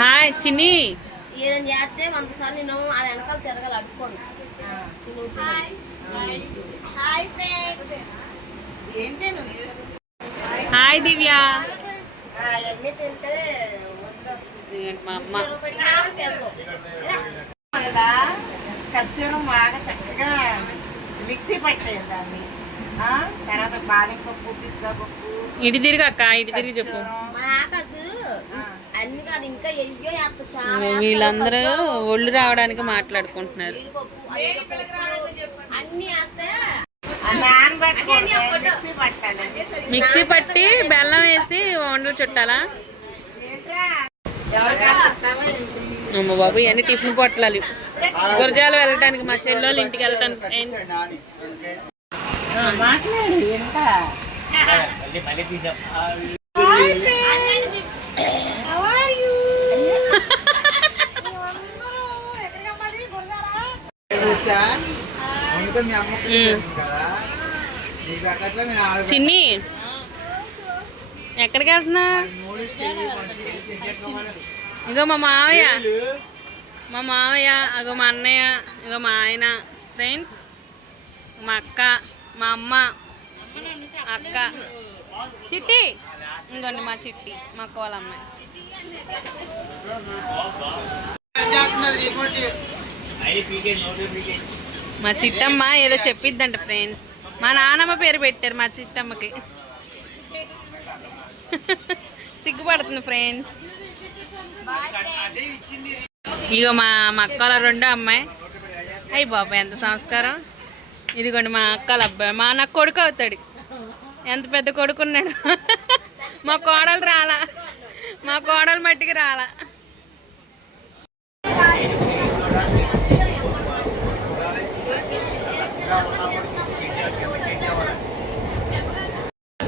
Hi చిన్ని. ఈయన చేస్తే వంద సార్లు నేను ఆ వెనకాల తిరగాలి అడ్డుకోండి హాయ్. దివ్య. మా అమ్మ? ఖర్చూరం బాగా చక్కగా మిక్సీ పట్టేది దాన్ని. ఆ, తర్వాత బాదం పప్పు పిస్తా పప్పు ఇటు తిరిగి అక్క ఇటు తిరిగి చెప్పు. వీళ్ళందరూ ఒళ్ళు రావడానికి మాట్లాడుకుంటున్నారు. మిక్సీ పట్టాలి. మిక్సీ పట్టి బెల్లం వేసి వండలు చుట్టాలా? అమ్మ బాబు ఇవన్నీ టిఫిన్ పొట్లాలి. గురజాలు వెళ్ళటానికి మా చెల్లెళ్ళు ఇంటికి వెళ్ళటానికి మాట్లాడు ఎంత చూస్తా అందుకని మీ అమ్మకి తెలుసు కదా నీకు అట్లా నేను ఆడ చిన్ని. ఎక్కడికి వెళ్తున్నా. ఇగో మా మావయ్య. మా మావయ్య అగో మా అన్నయ్య ఇగో మా ఆయన. ఫ్రెండ్స్ మా అక్క మా అమ్మ అక్క. చిట్టి. ఇంకోండి మా చిట్టి మా కోల మా చిట్టమ్మ ఏదో చెప్పిద్దంట ఫ్రెండ్స్ మా నానమ్మ పేరు పెట్టారు మా చిట్టమ్మకి. సిగ్గుపడుతుంది ఫ్రెండ్స్ ఇగో మా మా అక్కల రెండో అమ్మాయి. అయ్యి బాబా ఎంత సంస్కారం. ఇదిగోండి మా అక్కల అబ్బాయి. మా నాకు కొడుకు అవుతాడు. ఎంత పెద్ద కొడుకున్నాడు.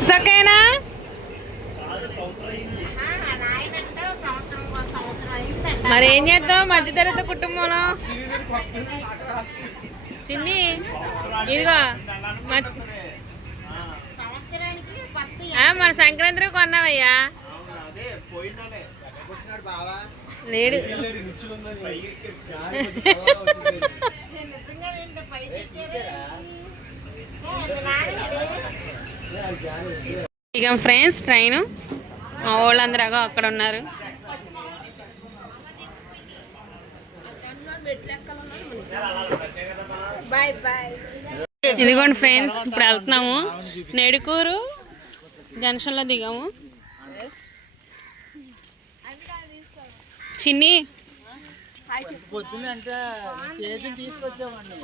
సకేనా? మరి ఏం చేద్దాం? మధ్యతరగతి కుటుంబంలో. చిన్ని ఇదిగో మన సంక్రాంతికి కొన్నావయ్యా? లేడు. నిజంగా రెండు పైకి నాని ఇక ఫ్రెండ్స్ ట్రైన్. మా వాళ్ళందరూ అక్కడ ఉన్నారు. ఇదిగోండి ఫ్రెండ్స్ ఇప్పుడు వెళ్తున్నాము. నెడుకూరు జంక్షన్లో దిగాము. చిన్ని. పొద్దున అంటే తీసుకొచ్చామండి.